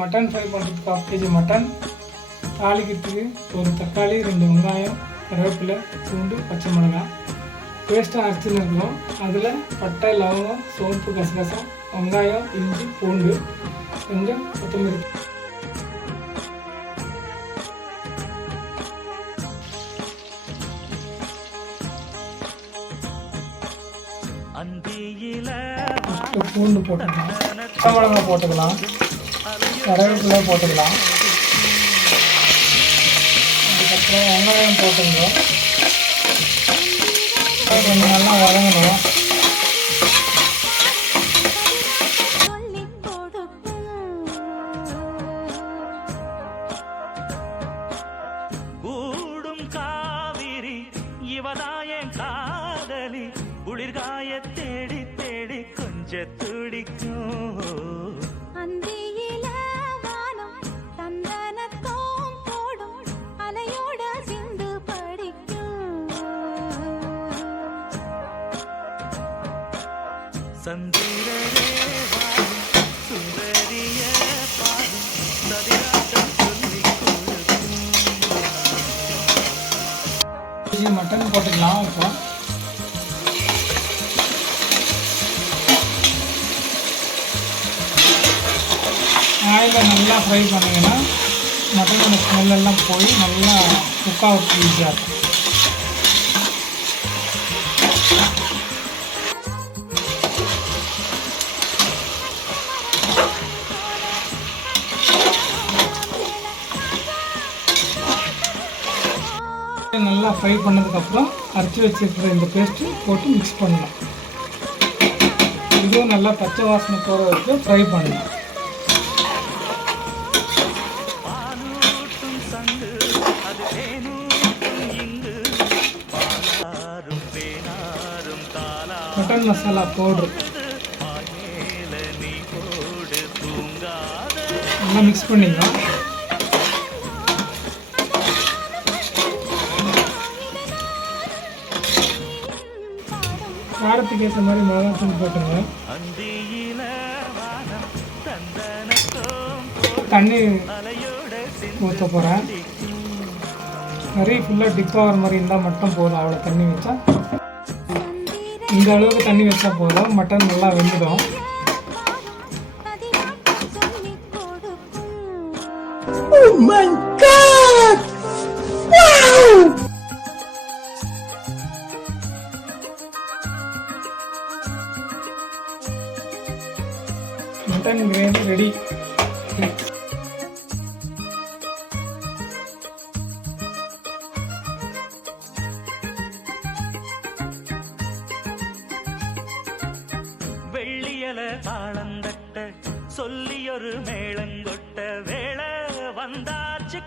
Mutton fry பண்ணுறதுக்கு 1/2 kg mutton, தாளிக்கிறதுக்கு ஒரு தக்காளி, 2 வெங்காயம், கருவேப்பிலை, பூண்டு, பச்சை மிளகாய் பேஸ்ட்டாக அரைச்சின்னு இருக்கிறோம். அதில் பட்டை, லவங்கம், சோம்பு, கசகசம், வெங்காயம், இஞ்சி, பூண்டு, கொஞ்சம் கொத்தமல்லி. பூண்டு போட்டுக்கலாம், பச்சை மிளகாய் போட்டுக்கலாம், கருவேப்பிலை போட்டுக்கலாம், அதுக்கப்புறம் வெங்காயம் போட்டுக்கணும். கொஞ்சம் நல்லா வதங்கணும். கூடும் காவிரி இவதாயன் காதலி குளிர்காய தேடி தேடி கொஞ்ச துடிக்கும். சந்திரரே சுந்தரிய பாடு சதிராட்டம் சொல்லி கொடுக்கும். மட்டன் போட்டுக்கலாம். இப்போ ஆயிலில் நல்லா ஃப்ரை பண்ணிங்கன்னா மட்டனோட ஸ்மெல்லாம் போய் நல்லா குக் ஆகிறதுக்கு ஈஸியாக இருக்கும். நல்லா ஃப்ரை பண்ணதுக்கப்புறம் அரைச்சி வச்சுருக்கிற இந்த பேஸ்ட்டு போட்டு மிக்ஸ் பண்ணலாம். இதுவும் நல்லா பச்சை வாசனை போகிற வரைக்கும் ஃப்ரை பண்ணலாம். மட்டன் மசாலா பவுட்ரு நல்லா மிக்ஸ் பண்ணிக்கலாம். காரத்துக்கு ஏற்ற மாதிரி மிளகாத்தூள் போட்டுங்க. தண்ணி ஊற்ற போகிறேன். கறி ஃபுல்லாக டிப் ஆகிற மாதிரி இருந்தால் மட்டும் போதும். அவ்வளோ தண்ணி வச்சா, இந்த அளவுக்கு தண்ணி வச்சா போதும். மட்டன் நல்லா வெந்துடும். Mutton gravy ready. வெள்ளியல தாளந்தட்ட சொல்லியொரு மேளங்கொட்ட வேள வந்தாச்சு.